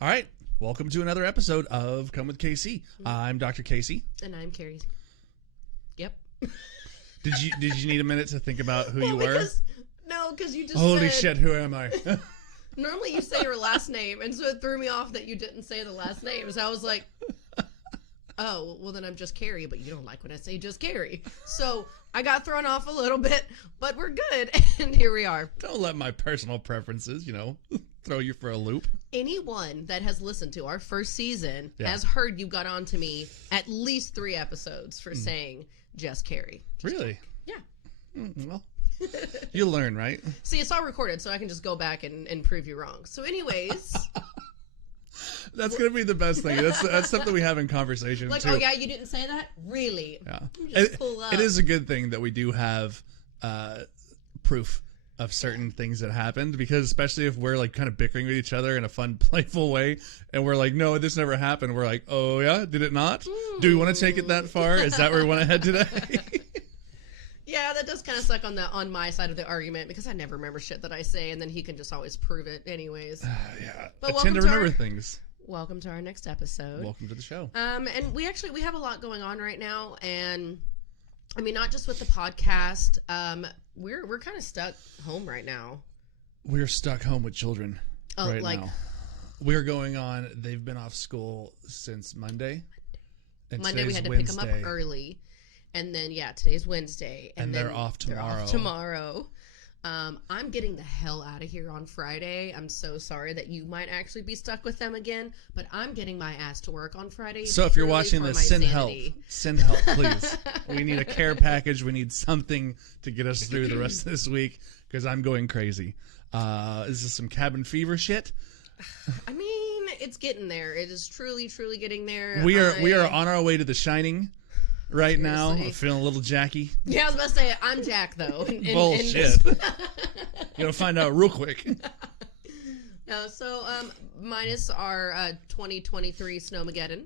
All right. Welcome to another episode of Come with Casey. I'm Dr. Casey. And I'm Kari. Yep. Did you need a minute to think about who you were? Because you just Holy said, shit, who am I? normally you say your last name, and so it threw me off that you didn't say the last name. So I was like, oh, well then I'm just Kari, but you don't like when I say just Kari. So I got thrown off a little bit, but we're good, and here we are. Don't let my personal preferences, throw you for a loop. Anyone that has listened to our first season has heard you got on to me at least 3 episodes for saying just Kari. Really? Yeah. Well, you learn, right? See, it's all recorded, so I can just go back and prove you wrong. So anyways... That's going to be the best thing. That's something we have in conversation, like, too. oh, yeah, you didn't say that? Really? Yeah. Just pull up. It is a good thing that we do have proof of certain things that happened, because especially if we're like kind of bickering with each other in a fun, playful way, and we're like, no, this never happened. We're like, oh, yeah? Did it not? Do we want to take it that far? Is that where we want to head today? Yeah, that does kind of suck on my side of the argument, because I never remember shit that I say, and then he can just always prove it anyways. Yeah. But I tend to remember things. Welcome to our next episode. Welcome to the show. And we have a lot going on right now, and I mean, not just with the podcast. We're kind of stuck home right now. We're stuck home with children right now. We're going on. They've been off school since Monday. And Monday we had to Wednesday. pick them up early. And then, today's Wednesday. And they're off tomorrow. I'm getting the hell out of here on Friday. I'm so sorry that you might actually be stuck with them again, but I'm getting my ass to work on Friday. So if you're watching this, send help, please. We need a care package. We need something to get us through the rest of this week, because I'm going crazy. Is this some cabin fever shit? I mean, it's getting there. It is truly, truly getting there. We are on our way to The Shining. Right Seriously. now, I'm feeling a little Jacky. Yeah, I was about to say, I'm Jack, though. Bullshit. You're going to find out real quick. No, so minus our 2023 Snowmageddon,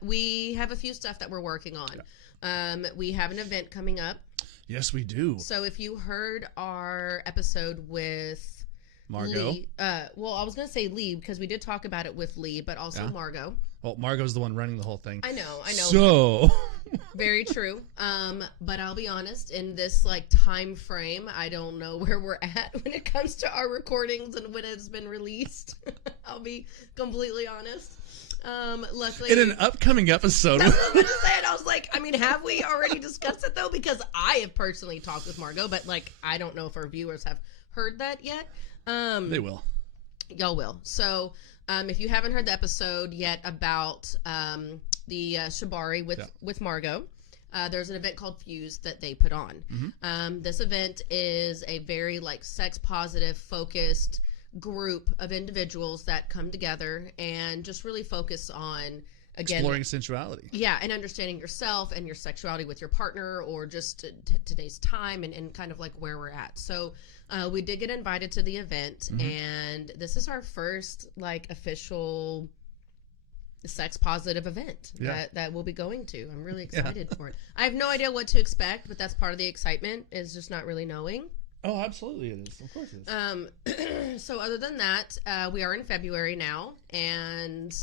we have a few stuff that we're working on. We have an event coming up. Yes, we do. So if you heard our episode with Margot. Lee, well, I was going to say Lee, because we did talk about it with Lee, but also Margot. Well, Margot's the one running the whole thing. I know. So very true. But I'll be honest, in this time frame, I don't know where we're at when it comes to our recordings and when it's been released. I'll be completely honest. Luckily, in an upcoming episode, that's what I was going to say. And I was like, I mean, have we already discussed it though? Because I have personally talked with Margot, but I don't know if our viewers have heard that yet. They will. Y'all will. So, if you haven't heard the episode yet about the Shibari with Margot, there's an event called Fuse that they put on. Mm-hmm. This event is a very sex positive focused group of individuals that come together and just really focus on, again, exploring sensuality. Yeah, and understanding yourself and your sexuality with your partner, or just today's time and kind of where we're at. So we did get invited to the event, and this is our first official sex positive event that we'll be going to. I'm really excited for it. I have no idea what to expect, but that's part of the excitement, is just not really knowing. Oh, absolutely it is. Of course it is. So other than that, we are in February now, and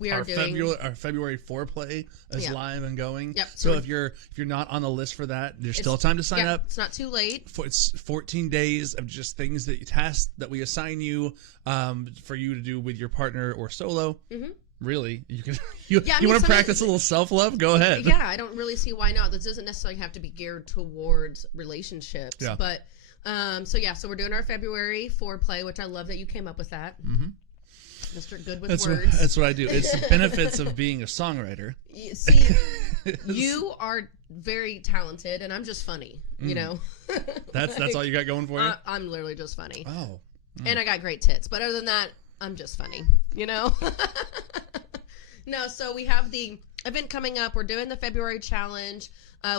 we are our February foreplay is live and going. Yep. So if you're not on the list for that, there's still time to sign up. It's not too late. It's 14 days of just things tasks that we assign you for you to do with your partner or solo. Mm-hmm. Really, you can. You want to practice a little self-love? Go ahead. Yeah, I don't really see why not. This doesn't necessarily have to be geared towards relationships. Yeah. But so we're doing our February foreplay, which I love that you came up with that. Mm-hmm. Mr. Good with words. That's what I do. It's the benefits of being a songwriter. See, you are very talented, and I'm just funny. You know. That's all you got going for you? I'm literally just funny. Oh. And I got great tits, but other than that, I'm just funny. No, so we have the event coming up. We're doing the February challenge.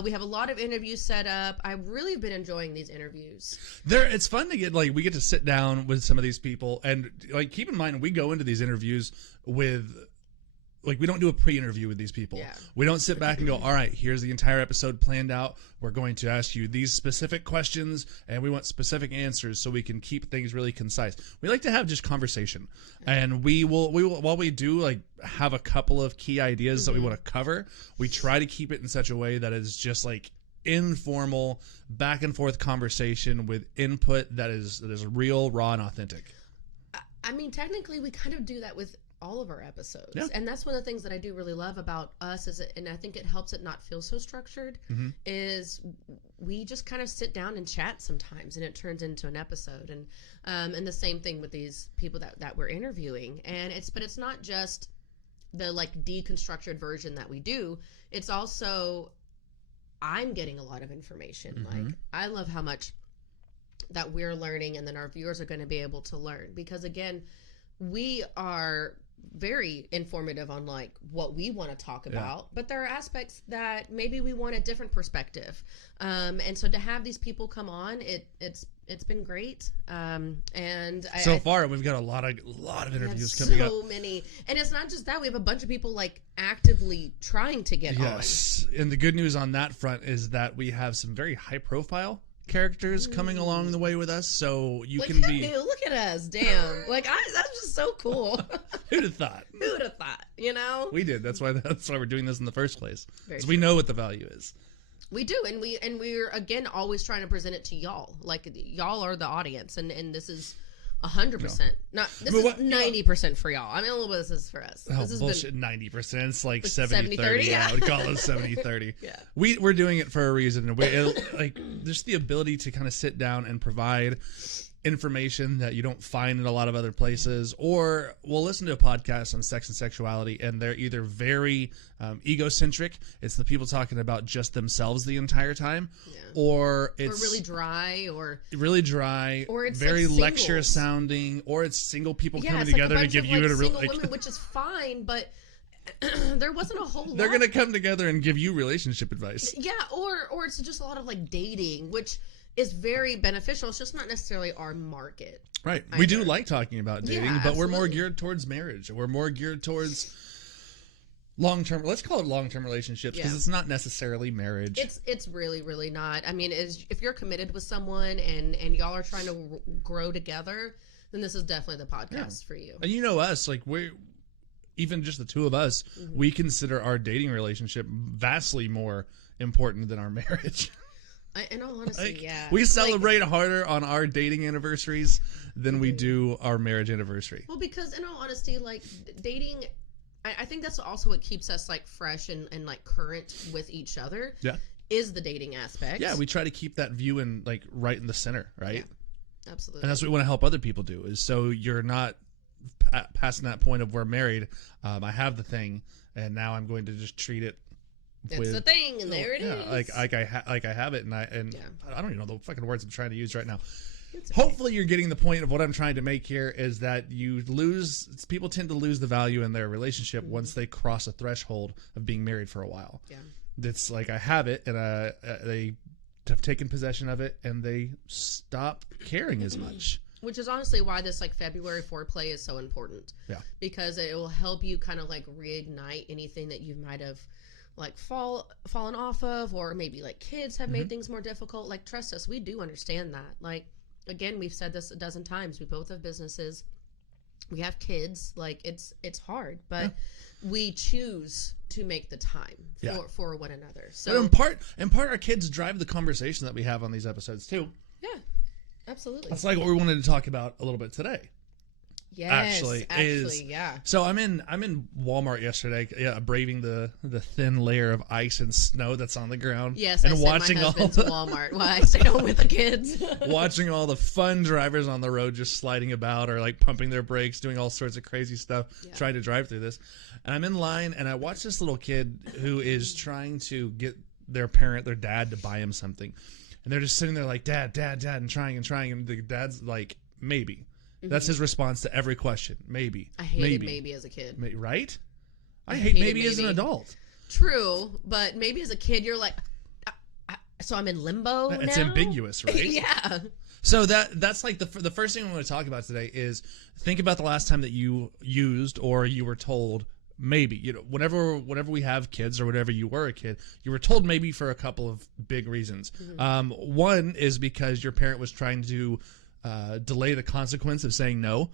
We have a lot of interviews set up. I really have been enjoying these interviews. It's fun to get we get to sit down with some of these people, and keep in mind, we go into these interviews with like, we don't do a pre-interview with these people. Yeah. We don't sit back and go, all right, here's the entire episode planned out. We're going to ask you these specific questions, and we want specific answers so we can keep things really concise. We like to have just conversation. And we will while we do, like, have a couple of key ideas that we want to cover, we try to keep it in such a way that is just, like, informal, back and forth conversation with input that is real, raw, and authentic. I mean, technically, we kind of do that with all of our episodes. Yeah. And that's one of the things that I do really love about us and I think it helps it not feel so structured, is we just kind of sit down and chat sometimes, and it turns into an episode. And the same thing with these people that we're interviewing. And it's not just the, like, deconstructed version that we do. It's also, I'm getting a lot of information. Like, I love how much that we're learning, and then our viewers are going to be able to learn, because again, we are very informative on, like, what we want to talk about, but there are aspects that maybe we want a different perspective, and so to have these people come on, it's been great, and so far we've got a lot of interviews coming up. So many, and it's not just that, we have a bunch of people, like, actively trying to get on. Yes, and the good news on that front is that we have some very high profile characters coming along the way with us, so you can be. Look at us, damn! Like, that's just so cool. Who'd have thought? Who'd have thought? You know, we did. That's why we're doing this in the first place. Because true. We know what the value is. We do, and we're again always trying to present it to y'all. Like, y'all are the audience, and this is 100%. Not this is 90% for y'all. I mean, a little bit of this is for us. Oh, this is bullshit! 90%. It's like 70-30. 70-30. Yeah, I would call it 70-30. Yeah, we're doing it for a reason. Like, just the ability to kind of sit down and provide information that you don't find in a lot of other places. Or we'll listen to a podcast on sex and sexuality, and they're either very egocentric, it's the people talking about just themselves the entire time, or it's really dry, or it's very, like, lecture sounding, or it's single people coming together to give you a real women, which is fine, but there wasn't a whole lot. They're gonna come together and give you relationship advice. Yeah, or it's just a lot of, like, dating, which is very beneficial. It's just not necessarily our market. Right. Either. We do like talking about dating, but absolutely. We're more geared towards marriage. We're more geared towards long-term. Let's call it long-term relationships, because it's not necessarily marriage. It's really, really not. I mean, if you're committed with someone and y'all are trying to grow together, then this is definitely the podcast for you. And you know us, like, we're even just the two of us, we consider our dating relationship vastly more important than our marriage. In all honesty, like, yeah. We celebrate harder on our dating anniversaries than we do our marriage anniversary. Well, because in all honesty, like, dating, I think that's also what keeps us, like, fresh and like, current with each other. Yeah. Is the dating aspect. Yeah, we try to keep that view in, like, right in the center, right? Yeah, absolutely. And that's what we want to help other people do, is so you're not passing that point of we're married, I have the thing, and now I'm going to just treat it. It's the thing, and there it is. Like I have it, and I don't even know the fucking words I'm trying to use right now. Okay. Hopefully, you're getting the point of what I'm trying to make here, is that people tend to lose the value in their relationship once they cross a threshold of being married for a while. Yeah, it's like, I have it, and they have taken possession of it, and they stop caring as much. Which is honestly why this, like, February foreplay is so important. Yeah, because it will help you kind of, like, reignite anything that you might have, like, fallen off of, or maybe, like, kids have made things more difficult. Like, trust us, we do understand that. Like, again, we've said this a dozen times. We both have businesses. We have kids. Like, it's hard, but we choose to make the time for one another. So but in part, our kids drive the conversation that we have on these episodes too. Yeah, absolutely. That's like what we wanted to talk about a little bit today. Yes, actually, yeah. So I'm in Walmart yesterday, braving the thin layer of ice and snow that's on the ground. Yes, and I watching sent my husband to Walmart while I stayed home with the kids. Watching all the fun drivers on the road just sliding about, or, like, pumping their brakes, doing all sorts of crazy stuff, trying to drive through this. And I'm in line, and I watch this little kid who is trying to get their dad, to buy him something. And they're just sitting there like, Dad, and trying. And the dad's like, maybe. That's his response to every question. Maybe. I hated maybe as a kid. Right? I hate maybe as an adult. True, but maybe as a kid, you're like, so I'm in limbo now? It's ambiguous, right? Yeah. So that's like the first thing I want to talk about today is think about the last time that you used or you were told maybe. Whenever we have kids, or whenever you were a kid, you were told maybe for a couple of big reasons. One is because your parent was trying to delay the consequence of saying no.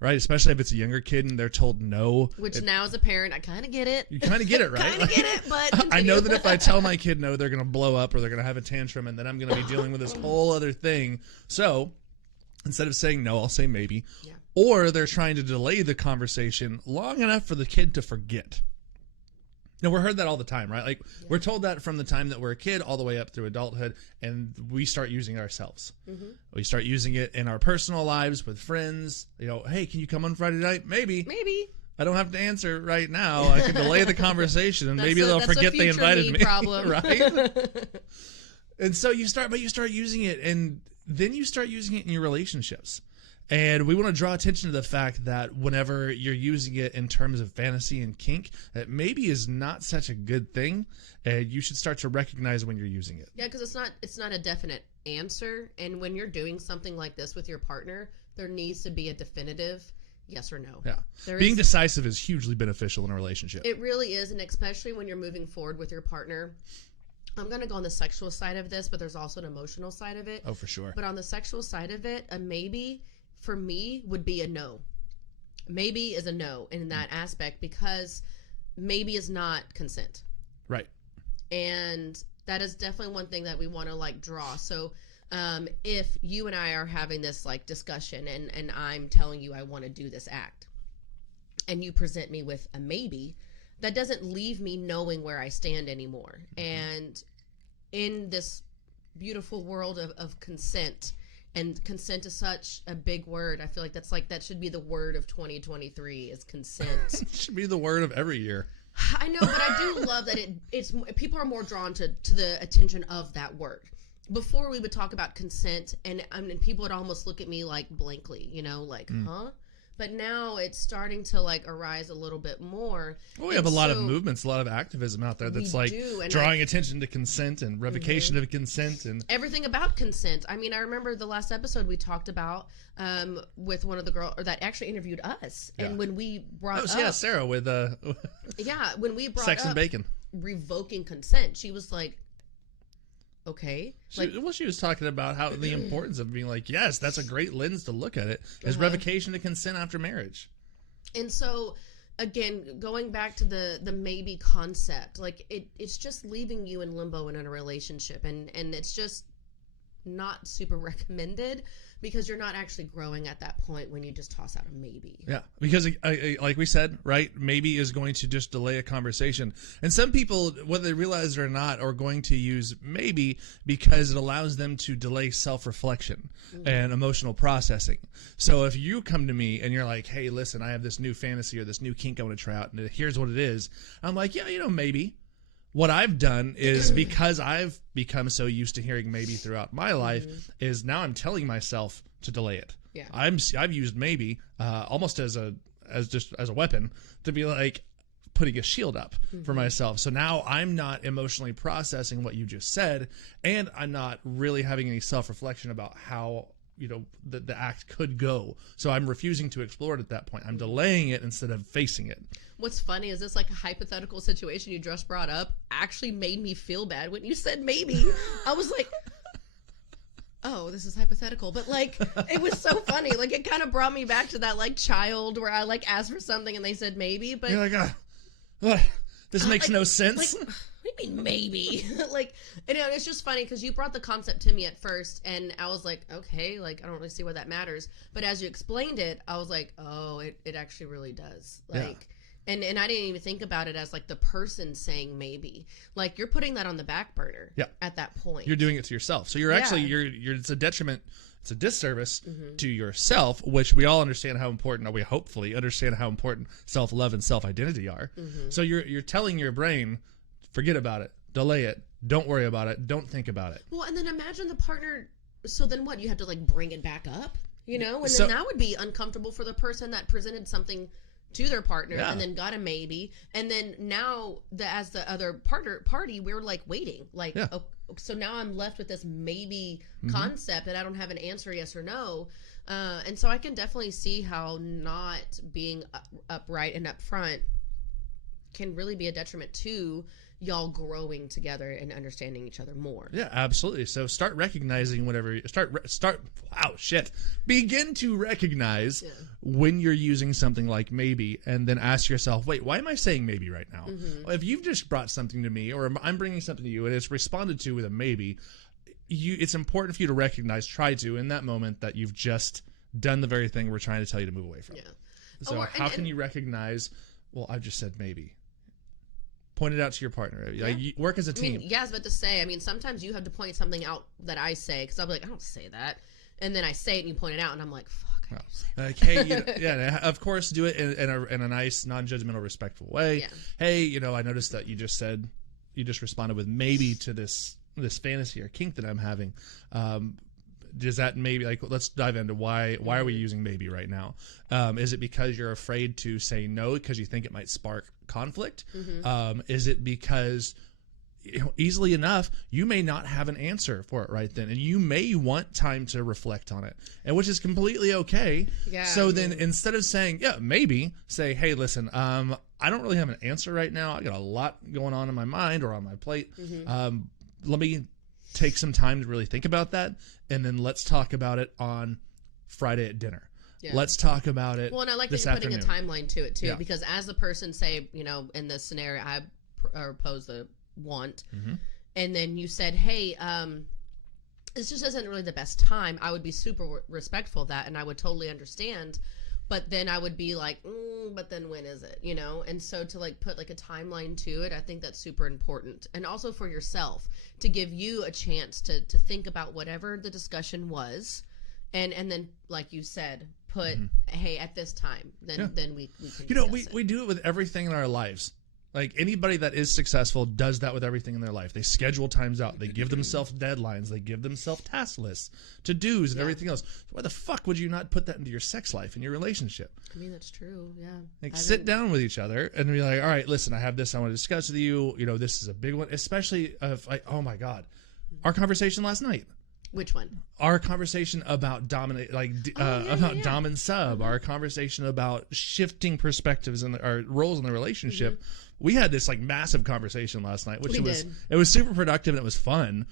Right, especially if it's a younger kid and they're told no. Which now as a parent, I kind of get it. You kind of get it, right? Kind of get it, but continue. I know that if I tell my kid no, they're going to blow up or they're going to have a tantrum, and then I'm going to be dealing with this whole other thing. So instead of saying no, I'll say maybe. Yeah. Or they're trying to delay the conversation long enough for the kid to forget. We're heard that all the time, right? Like, we're told that from the time that we're a kid all the way up through adulthood, and we start using it ourselves. We start using it in our personal lives with friends. Hey, can you come on Friday night? Maybe. I don't have to answer right now. I can delay the conversation, and maybe they'll forget they invited me. Problem. Right? And so you start using it, and then you start using it in your relationships. And we want to draw attention to the fact that whenever you're using it in terms of fantasy and kink, that maybe is not such a good thing, and you should start to recognize when you're using it. Yeah, because it's not a definite answer, and when you're doing something like this with your partner, there needs to be a definitive yes or no. Yeah, being decisive is hugely beneficial in a relationship. It really is, and especially when you're moving forward with your partner. I'm going to go on the sexual side of this, but there's also an emotional side of it. Oh, for sure. But on the sexual side of it, a maybe for me would be a no. Maybe is a no in that aspect, because maybe is not consent. Right. And that is definitely one thing that we want to draw. So if you and I are having this discussion, and I'm telling you I want to do this act, and you present me with a maybe, that doesn't leave me knowing where I stand anymore. And in this beautiful world of consent, and consent is such a big word. I feel like that should be the word of 2023 is consent. It should be the word of every year. I know, but I do love that it's people are more drawn to the attention of that word. Before we would talk about consent, and people would almost look at me blankly, huh? But now it's starting to arise a little bit more. Well, we have a lot of movements, a lot of activism out there that's drawing attention to consent and revocation of consent and everything about consent. I remember the last episode we talked about with one of the girls that actually interviewed us, and when we brought up Sarah with when we brought sex up and bacon, revoking consent, she was like, okay. She was talking about how the importance of being yes, that's a great lens to look at it, is revocation of consent after marriage. And so, again, going back to the maybe concept, it's just leaving you in limbo in a relationship, and it's just not super recommended, because you're not actually growing at that point when you just toss out a maybe. Yeah, because like we said, right, maybe is going to just delay a conversation. And some people, whether they realize it or not, are going to use maybe because it allows them to delay self-reflection and emotional processing. So if you come to me and you're like, hey, listen, I have this new fantasy or this new kink I want to try out, and here's what it is. I'm like, yeah, maybe. What I've done is, because I've become so used to hearing maybe throughout my life, is now I'm telling myself to delay it. Yeah. I've used maybe almost as a weapon to be putting a shield up for myself. So now I'm not emotionally processing what you just said, and I'm not really having any self-reflection about how the act could go. So I'm refusing to explore it at that point. I'm delaying it instead of facing it. What's funny is this a hypothetical situation you just brought up actually made me feel bad when you said maybe. I was like, oh, this is hypothetical. But it was so funny. It kind of brought me back to that child where I asked for something and they said maybe. But you're like, this makes no sense. What do you mean maybe? It's just funny because you brought the concept to me at first, and I was like, okay, I don't really see why that matters. But as you explained it, I was like, oh, it actually really does. And I didn't even think about it as the person saying maybe. You're putting that on the back burner at that point. You're doing it to yourself. So you're actually it's a detriment. It's a disservice to yourself, which we all understand how important, or we hopefully understand how important self-love and self-identity are. So you're telling your brain, forget about it, delay it, don't worry about it, don't think about it. Well, and then imagine the partner. So then what? You have to bring it back up, and then that would be uncomfortable for the person that presented something to their partner and then got a maybe, and then now as the other party we're waiting so now I'm left with this maybe concept and I don't have an answer, yes or no, and so I can definitely see how not being upright and upfront can really be a detriment to y'all growing together and understanding each other more. Yeah, absolutely. So start recognizing whatever begin to recognize when you're using something like maybe, and then ask yourself, wait, why am I saying maybe right now? Well, if you've just brought something to me, or I'm bringing something to you and it's responded to with a maybe, it's important for you to try to in that moment, that you've just done the very thing we're trying to tell you to move away from. So how can you recognize, well, I've just said maybe? Point it out to your partner. Like, you work as a team. I was about to say, sometimes you have to point something out that I say, because I'll be like, I don't say that. And then I say it and you point it out and I'm like, fuck, I do say that. Like, hey, of course, do it in a nice, non-judgmental, respectful way. Yeah. Hey, I noticed that you just responded with maybe to this fantasy or kink that I'm having. Does that maybe, like, let's dive into why are we using maybe right now? Is it because you're afraid to say no because you think it might spark conflict? Is it because, easily enough, you may not have an answer for it right then, and you may want time to reflect on it, and which is completely okay. So then, instead of saying maybe, say, hey, listen, I don't really have an answer right now. I got a lot going on in my mind or on my plate. Let me take some time to really think about that, and then let's talk about it on Friday at dinner. Let's talk about it. Well, and I like that you're putting a timeline to it too, because as the person, say, in this scenario, I propose the want, and then you said, hey, this just isn't really the best time. I would be super respectful of that, and I would totally understand. But then I would be like, but then when is it, And so to, like, put, like, a timeline to it, I think that's super important. And also for yourself, to give you a chance to think about whatever the discussion was. And then, like you said, put, hey, at this time, then we can we do it with everything in our lives. Like, anybody that is successful does that with everything in their life. They schedule times out. They give themselves deadlines. They give themselves task lists, to-dos, and everything else. Why the fuck would you not put that into your sex life and your relationship? That's true, Like, sit down with each other and be like, all right, listen, I have this I want to discuss with you. This is a big one, especially if, like, oh my God, our conversation last night. Which one? Our conversation about dom and sub. Our conversation about shifting perspectives and our roles in the relationship. We had this, like, massive conversation last night, which it was super productive and it was fun.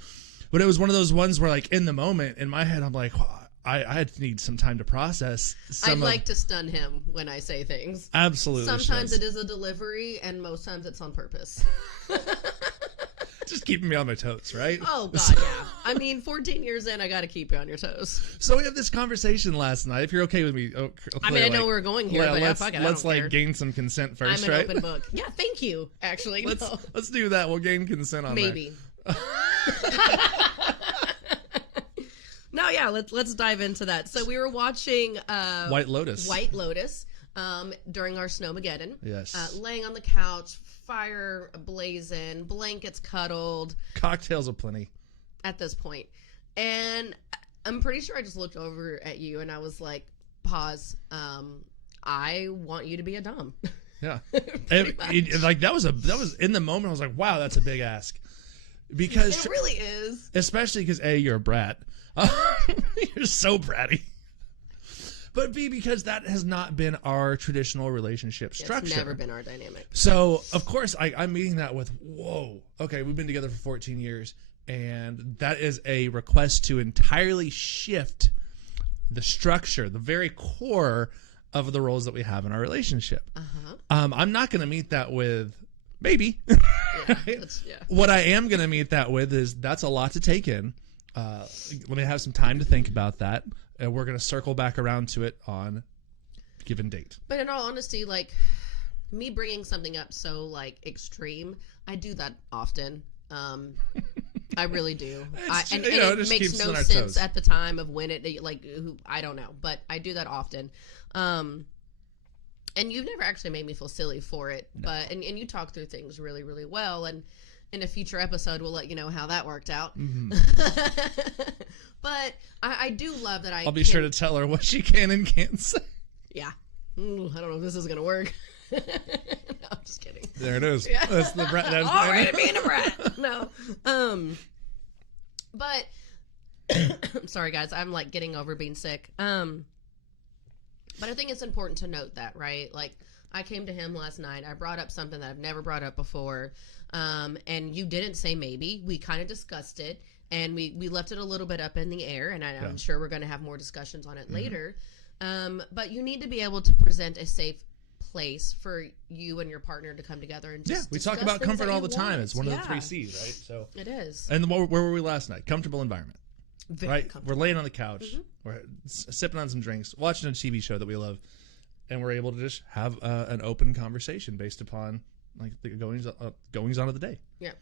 But it was one of those ones where, like, in the moment, in my head, I'm like, I need some time to process. I'd like to stun him when I say things. Absolutely. Sometimes it is a delivery, and most times it's on purpose. Just keeping me on my toes, right? Oh, God, yeah. 14 years in, I got to keep you on your toes. So we had this conversation last night. If you're okay with me. I know we're going here, but let's gain some consent first, right? I'm an open book. Yeah, thank you, actually. Let's do that. We'll gain consent on maybe. that. No, yeah, let's dive into that. So we were watching White Lotus. During our Snowmageddon. Yes. Laying on the couch, fire blazing, blankets cuddled. Cocktails aplenty. At this point. And I'm pretty sure I just looked over at you and I was like, pause. I want you to be a dom. Yeah. That was in the moment. I was like, wow, that's a big ask. Because it really is. Especially because A, you're a brat. You're so bratty. But B, because that has not been our traditional relationship structure. It's never been our dynamic. So, of course, I'm meeting that with, whoa, okay, we've been together for 14 years, and that is a request to entirely shift the structure, the very core of the roles that we have in our relationship. I'm not going to meet that with maybe. What I am going to meet that with is that's a lot to take in. Let me have some time to think about that. And we're going to circle back around to it on given date. But in all honesty, like, me bringing something up so, like, extreme, I do that often. I really do. It makes no sense at the time of when it, like, I don't know. But I do that often. And you've never actually made me feel silly for it. No. But and you talk through things really, really well. And in a future episode, we'll let you know how that worked out. But I do love that I'll be sure to tell her what she can and can't say. Yeah. I don't know if this is going to work. No, I'm just kidding. There it is. Yeah. That's the brat. That's all right, being a brat. No. But I'm sorry, guys. I'm, like, getting over being sick. But I think it's important to note that, right? Like, I came to him last night. I brought up something that I've never brought up before. And you didn't say maybe. We kind of discussed it, and we left it a little bit up in the air, and I'm sure we're going to have more discussions on it later. But you need to be able to present a safe place for you and your partner to come together and just we talk about comfort all the time. It's one of the 3 C's, right? So it is. And where were we last night? Comfortable environment. Very We're laying on the couch, we're sipping on some drinks, watching a TV show that we love, and we're able to just have an open conversation based upon like the goings on of the day. Yeah.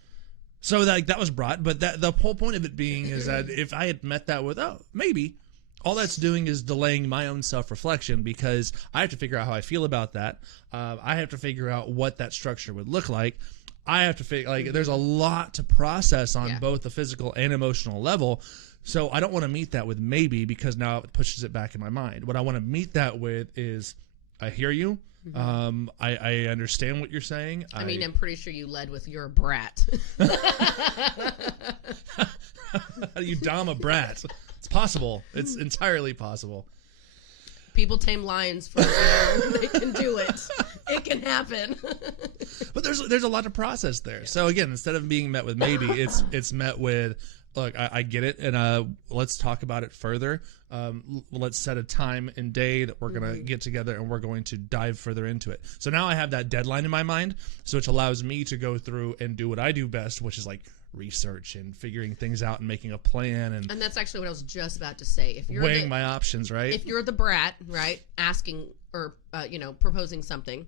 So that was brought, but the whole point of it being is that if I had met that with maybe, all that's doing is delaying my own self-reflection, because I have to figure out how I feel about that. I have to figure out what that structure would look like. I have to figure, there's a lot to process on both the physical and emotional level. So I don't want to meet that with maybe, because now it pushes it back in my mind. What I want to meet that with is, I hear you. I understand what you're saying. I mean, I'm pretty sure you led with "you're a brat." You dom a brat. It's possible. It's entirely possible. People tame lions for they can do it. It can happen. But there's a lot to process there. So again, instead of being met with maybe, it's met with, look, I get it, and let's talk about it further. Let's set a time and day that we're going to get together, and we're going to dive further into it. So now I have that deadline in my mind, so which allows me to go through and do what I do best, which is like research and figuring things out and making a plan. And that's actually what I was just about to say. If you're weighing my options, right? If you're the brat, right, asking or proposing something,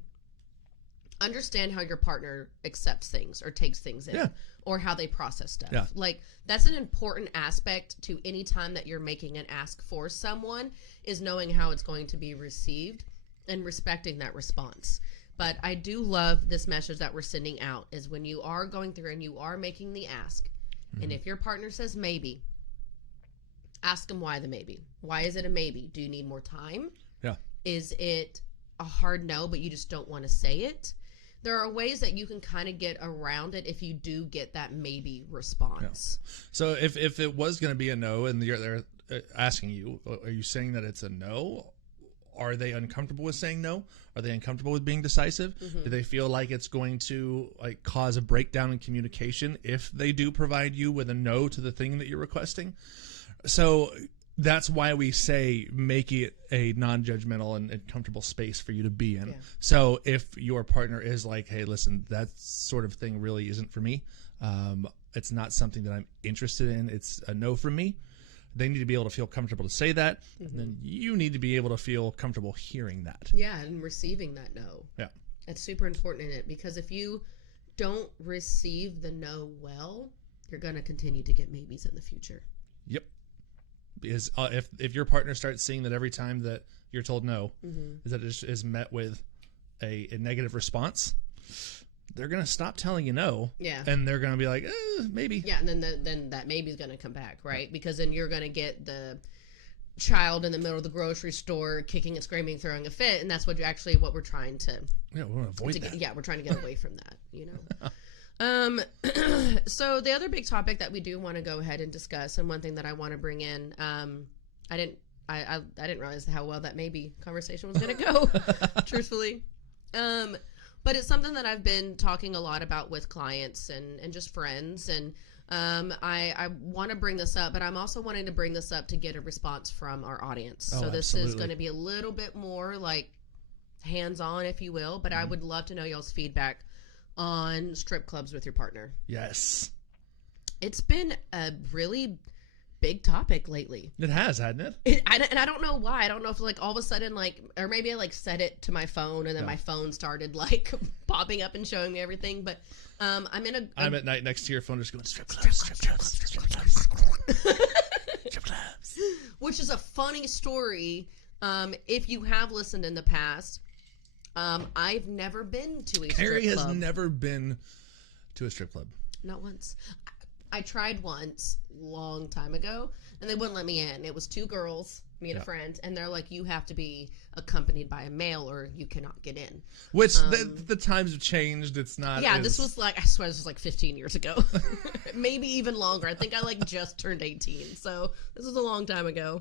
understand how your partner accepts things or takes things in, or how they process stuff. Yeah. Like, that's an important aspect to any time that you're making an ask for someone, is knowing how it's going to be received and respecting that response. But I do love this message that we're sending out, is when you are going through and you are making the ask, and if your partner says maybe, ask them why the maybe. Why is it a maybe? Do you need more time? Yeah. Is it a hard no, but you just don't want to say it? There are ways that you can kind of get around it if you do get that maybe response. Yeah. So if it was going to be a no, and they're asking you, are you saying that it's a no? Are they uncomfortable with saying no? Are they uncomfortable with being decisive? Do they feel like it's going to cause a breakdown in communication if they do provide you with a no to the thing that you're requesting? So that's why we say make it a non-judgmental and comfortable space for you to be in. Yeah. So if your partner is like, hey, listen, that sort of thing really isn't for me. It's not something that I'm interested in. It's a no from me. They need to be able to feel comfortable to say that. And then you need to be able to feel comfortable hearing that. Yeah, and receiving that no. Yeah. It's super important in it, because if you don't receive the no well, you're going to continue to get maybes in the future. Yep. Because if your partner starts seeing that every time that you're told no, is that it is met with a negative response, they're going to stop telling you no. Yeah. And they're going to be like, maybe. Yeah, and then that maybe is going to come back, right? Because then you're going to get the child in the middle of the grocery store kicking and screaming, throwing a fit, and that's what we're trying to... Yeah, we want to avoid that. We're trying to get away from that, So the other big topic that we do want to go ahead and discuss, and one thing that I want to bring in, I didn't realize how well that maybe conversation was going to go, truthfully. But it's something that I've been talking a lot about with clients and just friends. And I want to bring this up, but I'm also wanting to bring this up to get a response from our audience. So this is going to be a little bit more like hands-on, if you will. But I would love to know y'all's feedback on strip clubs with your partner. Yes. It's been a really big topic lately. It has, hasn't it? And I don't know why. I don't know if all of a sudden or maybe I set it to my phone and then my phone started popping up and showing me everything. But I'm at night next to your phone just going strip clubs, strip clubs, strip clubs, strip clubs. Which is a funny story. If you have listened in the past, I've never been to a strip club. Carrie has never been to a strip club. Not once. I tried once, long time ago, and they wouldn't let me in. It was 2 girls, me and a friend, and they're like, you have to be accompanied by a male or you cannot get in. Which, the times have changed. It's not this was I swear this was 15 years ago. Maybe even longer. I think I just turned 18, so this was a long time ago.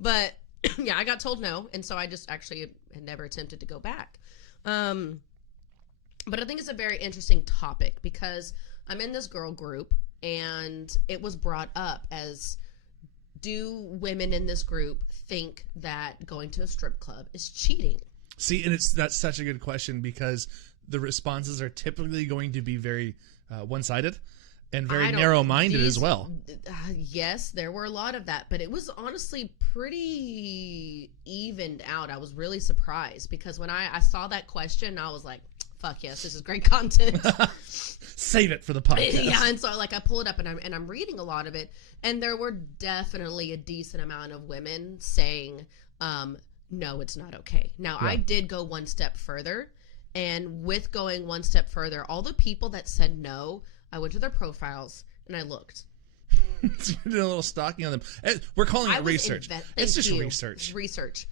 But, yeah, I got told no, and so I just actually had never attempted to go back. But I think it's a very interesting topic because I'm in this girl group and it was brought up as, do women in this group think that going to a strip club is cheating? See, and that's such a good question because the responses are typically going to be very one-sided and very narrow-minded as well. Yes, there were a lot of that, but it was honestly pretty evened out. I was really surprised because when I saw that question, I was like, fuck yes, this is great content. Save it for the podcast. Yeah, and so like I pull it up and I'm reading a lot of it, and there were definitely a decent amount of women saying, no, it's not okay. Now, I did go one step further, and with going one step further, all the people that said no, I went to their profiles and I looked. So you did a little stalking on them. We're calling it research. It's just research. Research.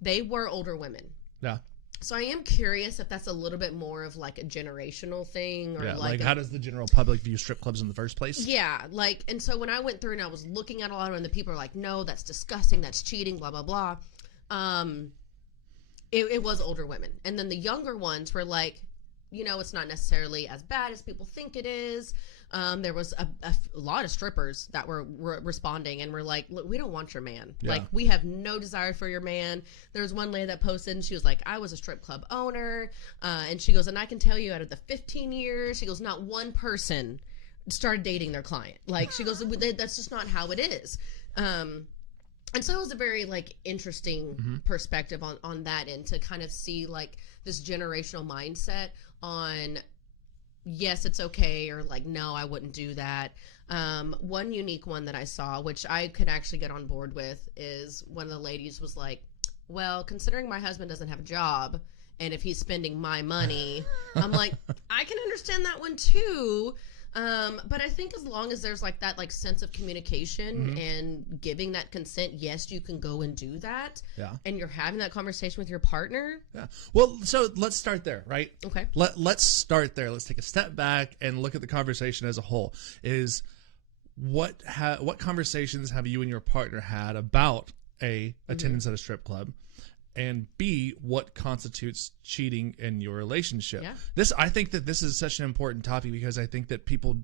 They were older women. Yeah. So I am curious if that's a little bit more of like a generational thing, or like how does the general public view strip clubs in the first place? Yeah, like, and so when I went through and I was looking at a lot of them, the people are like, no, that's disgusting, that's cheating, blah blah blah. It was older women, and then the younger ones were like, you know, it's not necessarily as bad as people think it is. There was a lot of strippers that were responding and were like, look, we don't want your man. Yeah. Like, we have no desire for your man. There was one lady that posted and she was like, I was a strip club owner. And she goes, and I can tell you out of the 15 years, she goes, not one person started dating their client. Like, she goes, that's just not how it is. And so it was a very like interesting perspective on that end to kind of see like this generational mindset on, yes, it's okay, or like, no, I wouldn't do that. One unique one that I saw, which I could actually get on board with, is one of the ladies was like, well, considering my husband doesn't have a job, and if he's spending my money, I'm like, I can understand that one too. But I think as long as there's like that like sense of communication and giving that consent, yes, you can go and do that. Yeah. And you're having that conversation with your partner. Yeah. Well, so let's start there, right? Okay. Let's start there. Let's take a step back and look at the conversation as a whole. Is what conversations have you and your partner had about attendance at a strip club? And B, what constitutes cheating in your relationship? Yeah. I think that this is such an important topic because I think that people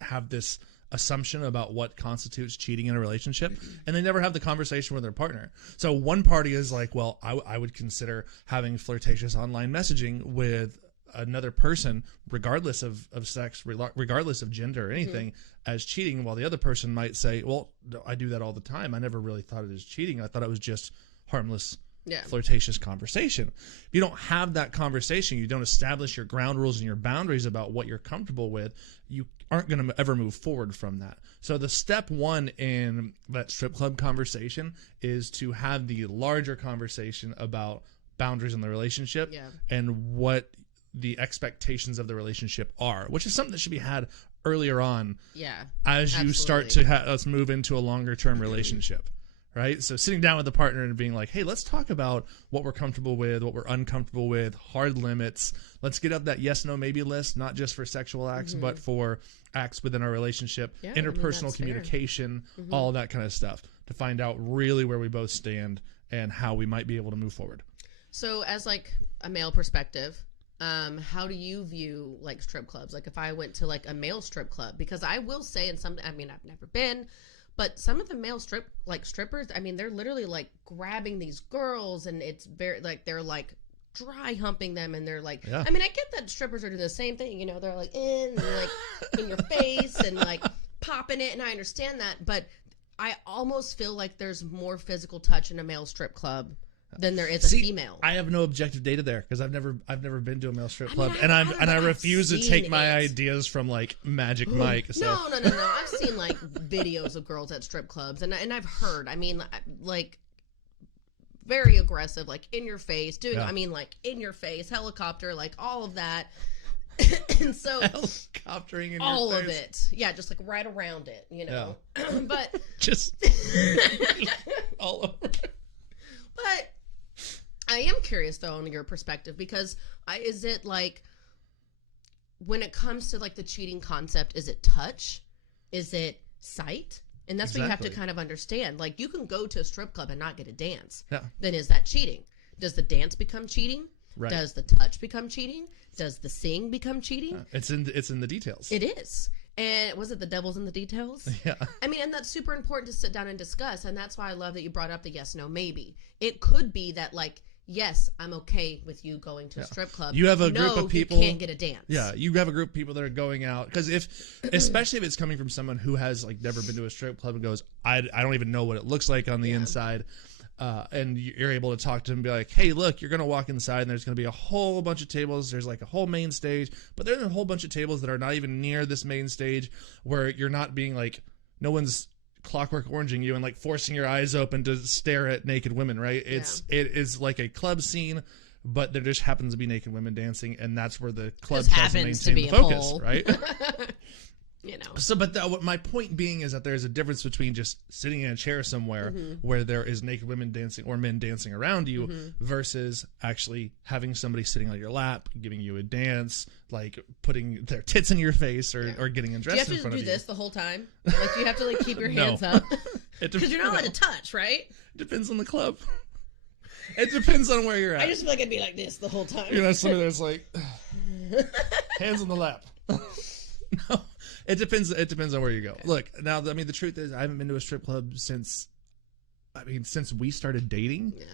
have this assumption about what constitutes cheating in a relationship, and they never have the conversation with their partner. So one party is like, well, I would consider having flirtatious online messaging with another person, regardless of sex, regardless of gender or anything, as cheating, while the other person might say, well, I do that all the time. I never really thought it was cheating. I thought it was just harmless flirtatious conversation. If you don't have that conversation, you don't establish your ground rules and your boundaries about what you're comfortable with, you aren't going to ever move forward from that. So the step one in that strip club conversation is to have the larger conversation about boundaries in the relationship and what the expectations of the relationship are, which is something that should be had earlier on as you start to let's move into a longer term relationship. Right? So sitting down with the partner and being like, hey, let's talk about what we're comfortable with, what we're uncomfortable with, hard limits. Let's get up that yes, no, maybe list, not just for sexual acts, but for acts within our relationship, interpersonal communication, all that kind of stuff, to find out really where we both stand and how we might be able to move forward. So as like a male perspective, how do you view like strip clubs? Like if I went to like a male strip club, because I will say I've never been, but some of the male strippers, I mean, they're literally like grabbing these girls, and it's very like they're like dry humping them, and they're like, I mean, I get that strippers are doing the same thing, you know, they're like and like in your face and like popping it, and I understand that, but I almost feel like there's more physical touch in a male strip club than there is a female. I have no objective data there because I've never been to a male strip club, and I refuse to take my ideas from like Magic Mike. So. No. I've seen like videos of girls at strip clubs, and I've heard. I mean, like very aggressive, like in your face, doing. I mean, like in your face, helicopter, like all of that. And so helicoptering in all your of face. it, just like right around it, you know. But just all over. But I am curious though on your perspective, because is it like when it comes to like the cheating concept, is it touch? Is it sight? And that's what you have to kind of understand. Like you can go to a strip club and not get a dance. Yeah. Then is that cheating? Does the dance become cheating? Right. Does the touch become cheating? Does the sing become cheating? It's in the details. It is. And was it the devil's in the details? Yeah. I mean, and that's super important to sit down and discuss. And that's why I love that you brought up the yes, no, maybe. It could be that, like, yes, I'm okay with you going to a strip club. You have a group of people. You can't get a dance. Yeah, you have a group of people that are going out. Because especially if it's coming from someone who has, like, never been to a strip club and goes, I don't even know what it looks like on the inside. And you're able to talk to them and be like, hey, look, you're going to walk inside and there's going to be a whole bunch of tables. There's like a whole main stage, but there's a whole bunch of tables that are not even near this main stage where you're not being like, no one's clockwork oranging you and like forcing your eyes open to stare at naked women, right? It is like a club scene, but there just happens to be naked women dancing, and that's where the club tries to maintain the focus, right? You know. So, but my point being is that there's a difference between just sitting in a chair somewhere where there is naked women dancing or men dancing around you versus actually having somebody sitting on your lap, giving you a dance, like putting their tits in your face or getting undressed in front of you. Do you have to do this the whole time? Like, do you have to like keep your hands up? Because you're not allowed to touch, right? It depends on the club. It depends on where you're at. I just feel like I'd be like this the whole time. You know, somebody that's like, hands on the lap. No. It depends on where you go. Okay. Look, now, I mean, the truth is I haven't been to a strip club since we started dating. Yeah.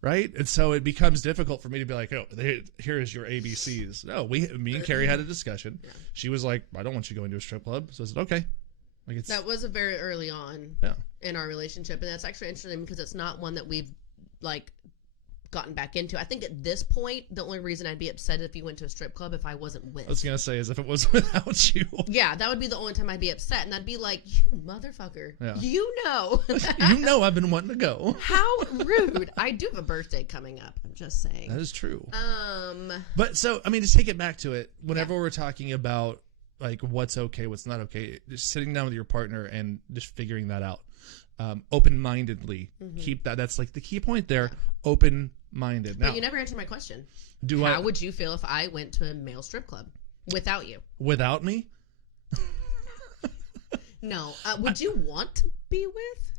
Right? And so it becomes difficult for me to be like, oh, here is your ABCs. No, me and Kari had a discussion. Yeah. She was like, I don't want you going to a strip club. So I said, okay. Like that was a very early on in our relationship. And that's actually interesting because it's not one that we've like gotten back into. I think at this point, the only reason I'd be upset if you went to a strip club if I wasn't with. I was gonna say is if it was without you. Yeah, that would be the only time I'd be upset, and I'd be like, "You motherfucker, you know, you know, I've been wanting to go. How rude!" I do have a birthday coming up. I'm just saying. That is true. But so I mean, to take it back to it, whenever we're talking about like what's okay, what's not okay, just sitting down with your partner and just figuring that out. Open-mindedly. Keep that. That's like the key point there. Open-minded. Now, but you never answered my question. How would you feel if I went to a male strip club without you? Without me? No. Would you want to be with?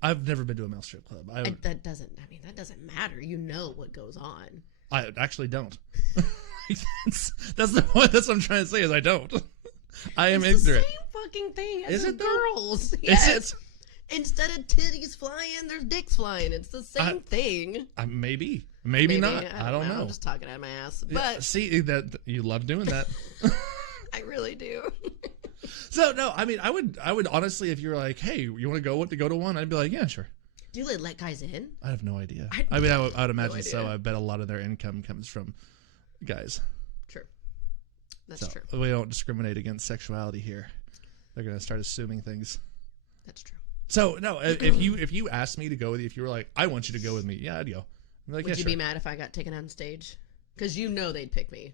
I've never been to a male strip club. That doesn't matter. You know what goes on. I actually don't. That's the point. That's what I'm trying to say is I don't. I am ignorant. It's the same fucking thing as the girls. Yes. Is it? Instead of titties flying, there's dicks flying. It's the same thing. Maybe not. I don't know. I'm just talking out of my ass. But see that you love doing that. I really do. So no, I mean, I would honestly, if you were like, hey, you want to go to one? I'd be like, yeah, sure. Do they let guys in? I have no idea. I would imagine so. I bet a lot of their income comes from guys. True. That's true. We don't discriminate against sexuality here. They're gonna start assuming things. That's true. So no, if you asked me to go with you, if you were like, I want you to go with me, yeah, I'd go. Like, would you be mad if I got taken on stage? Because you know they'd pick me.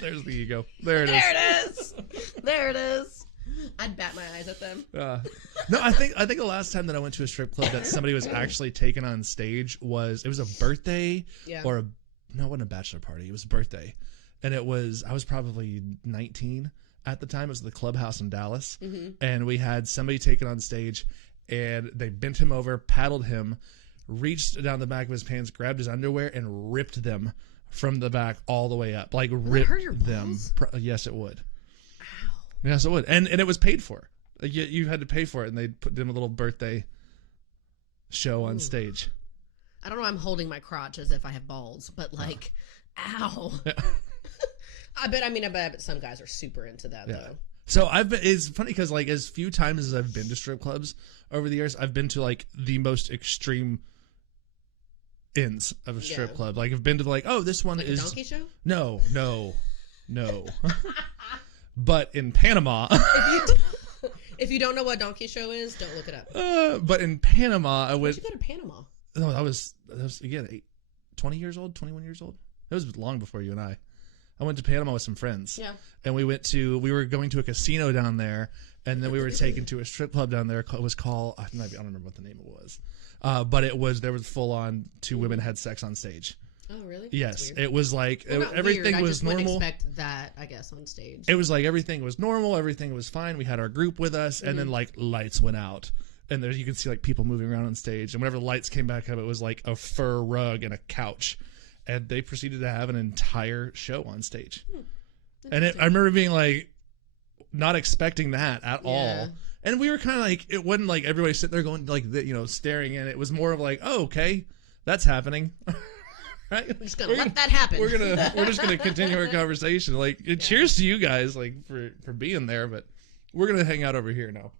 There's the ego. There it is. There it is. I'd bat my eyes at them. No, I think the last time that I went to a strip club that somebody was actually taken on stage was a birthday or it wasn't a bachelor party. It was a birthday, and I was probably 19. At the time, it was the Clubhouse in Dallas, and we had somebody taken on stage, and they bent him over, paddled him, reached down the back of his pants, grabbed his underwear, and ripped them from the back all the way up. Like, ripped them. Yes, it would. Ow. Yes, it would. And it was paid for. Like, you had to pay for it, and they put them a little birthday show on stage. I don't know. I'm holding my crotch as if I have balls, but like, ow. Yeah. I bet some guys are super into that though. So it's funny because like as few times as I've been to strip clubs over the years, I've been to like the most extreme ends of a strip club. Like I've been to like, oh, this one like is a donkey show? No. But in Panama, if you don't know what donkey show is, don't look it up. But in Panama, I went. Where'd you go to Panama? No, that was again 20 years old, 21 years old. That was long before you and I. I went to Panama with some friends. Yeah. And we were going to a casino down there, and then we were taken to a strip club down there. It was called, I don't remember what the name was. But there was full on two women had sex on stage. Oh, really? Yes. It was like, everything was normal. I just wouldn't expect that, I guess, on stage. It was like everything was normal. Everything was fine. We had our group with us, and then like lights went out. And you could see like people moving around on stage. And whenever the lights came back up, it was like a fur rug and a couch. and they proceeded to have an entire show on stage. And I remember being like, not expecting that at all. And we were kind of like, it wasn't like everybody sitting there going like, staring in. It was more of like, oh, okay, that's happening. Right? We're just gonna let that happen. We're just gonna continue our conversation. Like, cheers to you guys, like for being there. But we're gonna hang out over here now.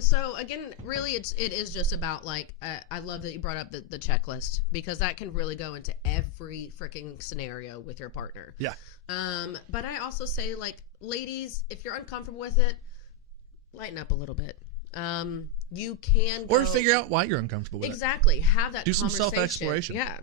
So again, really, it is just about like I love that you brought up the checklist, because that can really go into every freaking scenario with your partner. Yeah. But I also say, like, ladies, if you're uncomfortable with it, lighten up a little bit. You can go, or figure out why you're uncomfortable with exactly. Have that. Do some self-exploration. Yeah.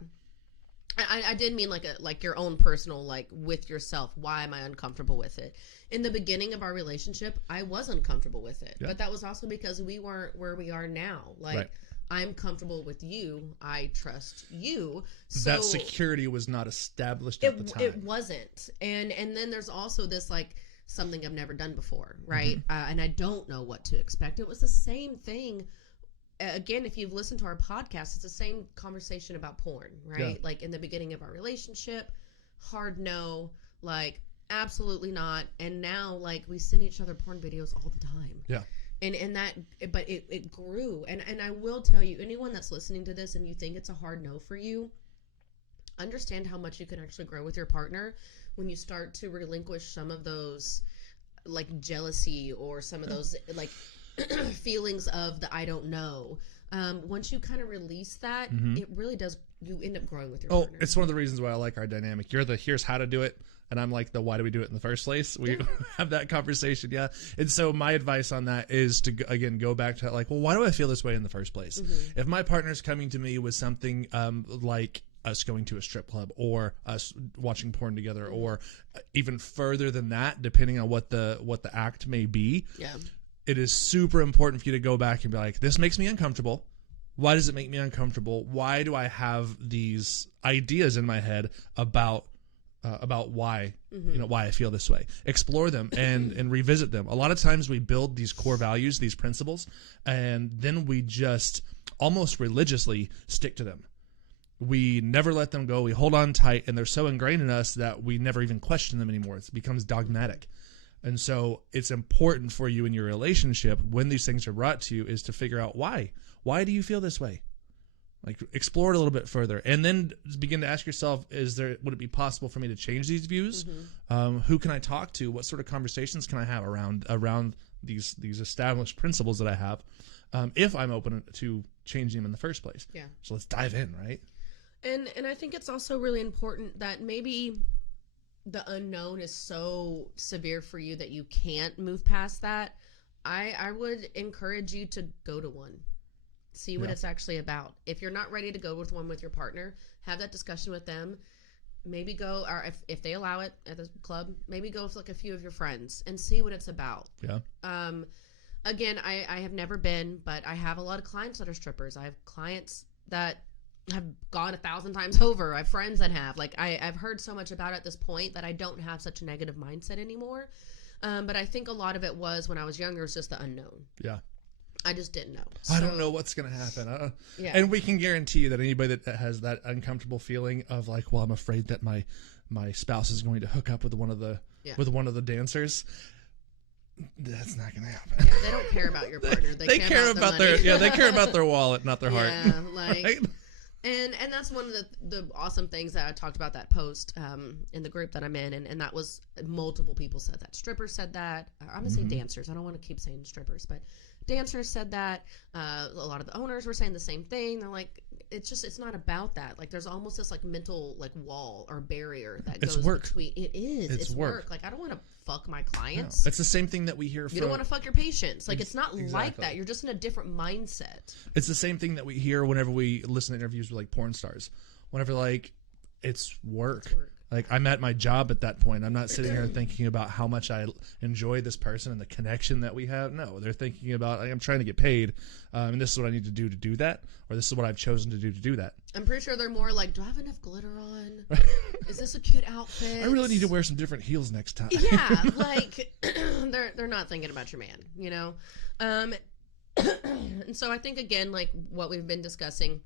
I did mean like your own personal, like, with yourself. Why am I uncomfortable with it? In the beginning of our relationship, I was uncomfortable with it, but that was also because we weren't where we are now. Like, right. I'm comfortable with you. I trust you. So that security was not established at the time. It wasn't. And then there's also this, like, something I've never done before, right? And I don't know what to expect. It was the same thing. Again, if you've listened to our podcast, it's the same conversation about porn, right? Yeah. Like, in the beginning of our relationship, hard no, like, absolutely not. And now, like, we send each other porn videos all the time. Yeah. And that, but it grew. And I will tell you, anyone that's listening to this and you think it's a hard no for you, understand how much you can actually grow with your partner when you start to relinquish some of those, like, jealousy or some of those, like, feelings of the I don't know. Once you kind of release that, it really does, you end up growing with your partner. It's one of the reasons why I like our dynamic. You're the here's how to do it, and I'm like the why do we do it in the first place? We have that conversation, And so my advice on that is to, again, go back to, like, well, why do I feel this way in the first place? If my partner's coming to me with something like us going to a strip club or us watching porn together, or even further than that, depending on what the act may be, it is super important for you to go back and be like, this makes me uncomfortable. Why does it make me uncomfortable? Why do I have these ideas in my head about why, why I feel this way? Explore them and revisit them. A lot of times we build these core values, these principles, and then we just almost religiously stick to them. We never let them go. We hold on tight, and they're so ingrained in us that we never even question them anymore. It becomes dogmatic. And so it's important for you in your relationship, when these things are brought to you, is to figure out why. Why do you feel this way? Like, explore it a little bit further, and then begin to ask yourself, would it be possible for me to change these views? Who can I talk to? What sort of conversations can I have around these established principles that I have, if I'm open to changing them in the first place? Yeah. So let's dive in, right? And I think it's also really important that maybe the unknown is so severe for you that you can't move past that. I would encourage you to go to one. See what it's actually about. If you're not ready to go with one with your partner, have that discussion with them. Maybe go, or if they allow it at the club, maybe go with, like, a few of your friends and see what it's about. Yeah. Again, I have never been, but I have a lot of clients that are strippers. I have clients that have gone 1,000 times over. I have friends that have. Like, I've heard so much about it at this point that I don't have such a negative mindset anymore. But I think a lot of it was when I was younger, it was just the unknown. Yeah. I just didn't know. I don't know what's going to happen. And we can guarantee you that anybody that has that uncomfortable feeling of, like, well, I'm afraid that my spouse is going to hook up with one of the dancers, that's not going to happen. Yeah, they don't care about your partner. They care about they care about their wallet, not their heart. Yeah, like, right? And that's one of the awesome things that I talked about, that post in the group that I'm in, and that was, multiple people said that. Strippers said that. I'm going to say dancers. I don't want to keep saying strippers, but dancers said that. A lot of the owners were saying the same thing. They're like, it's not about that. Like, there's almost this, like, mental, like, wall or barrier that goes between. It is. It's work. Like, I don't want to fuck my clients. No. It's the same thing that we hear from. You don't want to fuck your patients. Like, it's not like that. You're just in a different mindset. It's the same thing that we hear whenever we listen to interviews with, like, porn stars. Whenever, like, it's work. It's work. Like, I'm at my job at that point. I'm not sitting here thinking about how much I enjoy this person and the connection that we have. No, they're thinking about, I'm trying to get paid, and this is what I need to do that, or this is what I've chosen to do that. I'm pretty sure they're more like, do I have enough glitter on? Is this a cute outfit? I really need to wear some different heels next time. Yeah, like, they're not thinking about your man, you know? And so I think, again, like what we've been discussing,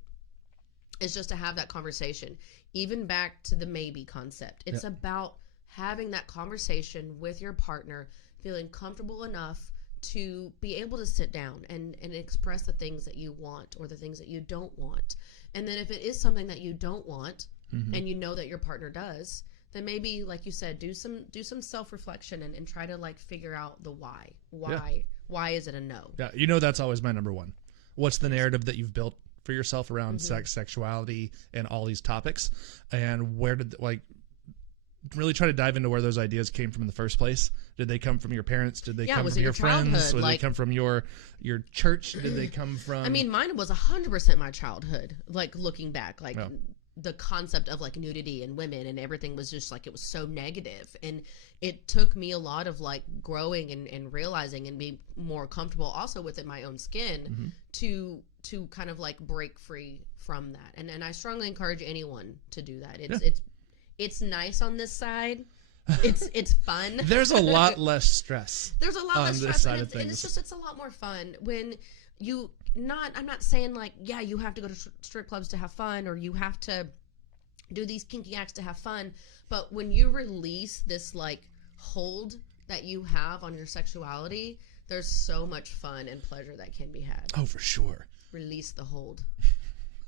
is just to have that conversation. Even back to the maybe concept. It's about having that conversation with your partner, feeling comfortable enough to be able to sit down and express the things that you want or the things that you don't want. And then if it is something that you don't want, and you know that your partner does, then maybe, like you said, do some self-reflection and try to like figure out the why. Why is it a no? Yeah, that's always my number one. What's the narrative that you've built for yourself around sex, sexuality, and all these topics, and where did really try to dive into where those ideas came from in the first place? Did they come from your parents? Did they come from your friends? Or did they come from your church? Did they come from? I mean, mine was 100% my childhood. Like looking back, like the concept of like nudity and women and everything was just like, it was so negative, and it took me a lot of like growing and realizing and being more comfortable also within my own skin to kind of like break free from that. And I strongly encourage anyone to do that. It's nice on this side. It's fun. There's a lot less stress. There's a lot less stress, and it's a lot more fun when you I'm not saying like, yeah, you have to go to strip clubs to have fun, or you have to do these kinky acts to have fun. But when you release this like hold that you have on your sexuality, there's so much fun and pleasure that can be had. Oh, for sure. Release the hold.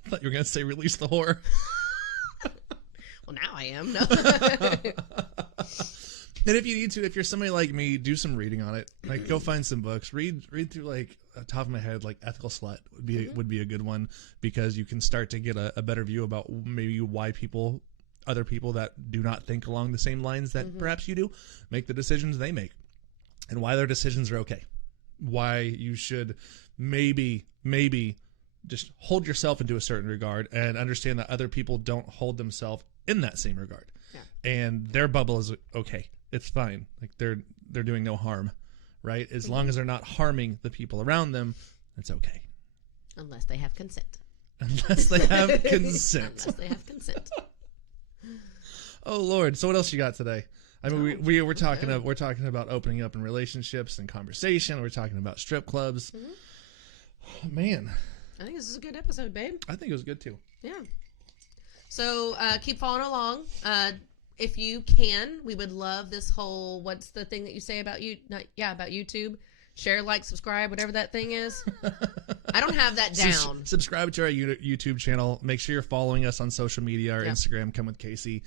I thought you were going to say release the whore. Well, now I am. No. And if you need to, if you're somebody like me, do some reading on it. Like, go find some books. Read through, like, top of my head, like Ethical Slut would be a good one, because you can start to get a better view about maybe why other people that do not think along the same lines that perhaps you do, make the decisions they make, and why their decisions are okay. Why you should maybe just hold yourself into a certain regard and understand that other people don't hold themselves in that same regard. Yeah. And their bubble is okay. It's fine. Like they're doing no harm, right? As long as they're not harming the people around them, it's okay. Unless they have consent. Unless they have consent. Unless they have consent. Oh Lord. So what else you got today? I mean, we're talking about opening up in relationships and conversation. We're talking about strip clubs. Oh, man. I think this is a good episode, babe. I think it was good too. Yeah. So keep following along. If you can, we would love this whole, what's the thing that you say about about YouTube? Share, like, subscribe, whatever that thing is. I don't have that down. Subscribe to our YouTube channel. Make sure you're following us on social media, our Instagram, Come With Casey.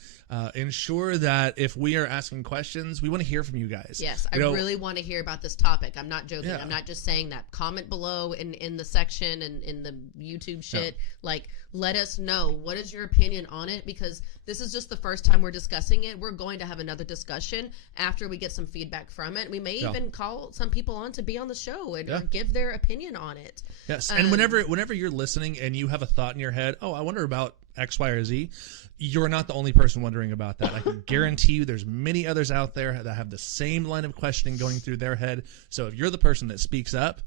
Ensure that if we are asking questions, we want to hear from you guys. Yes, I really want to hear about this topic. I'm not joking. Yeah. I'm not just saying that. Comment below in the section and in the YouTube shit. Yeah. Like, let us know. What is your opinion on it? Because this is just the first time we're discussing it. We're going to have another discussion after we get some feedback from it. We may even call some people on to be on the show and or give their opinion on it. Yes, and whenever you're listening and you have a thought in your head, oh, I wonder about X, Y, or Z, you're not the only person wondering about that. I can guarantee you there's many others out there that have the same line of questioning going through their head. So if you're the person that speaks up,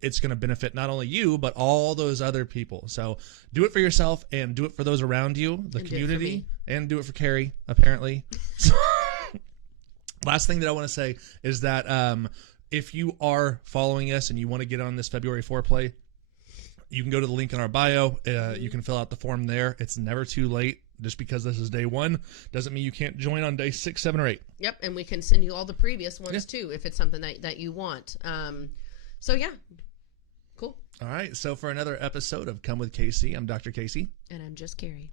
it's going to benefit not only you, but all those other people. So do it for yourself and do it for those around you, the community, and do it for Kari, apparently. Last thing that I want to say is that if you are following us and you want to get on this February foreplay, you can go to the link in our bio. You can fill out the form there. It's never too late. Just because this is day 1 doesn't mean you can't join on day 6, 7, or 8. Yep, and we can send you all the previous ones too if it's something that you want. So yeah, cool. All right, so for another episode of Come With Casey, I'm Dr. Casey. And I'm just Kari.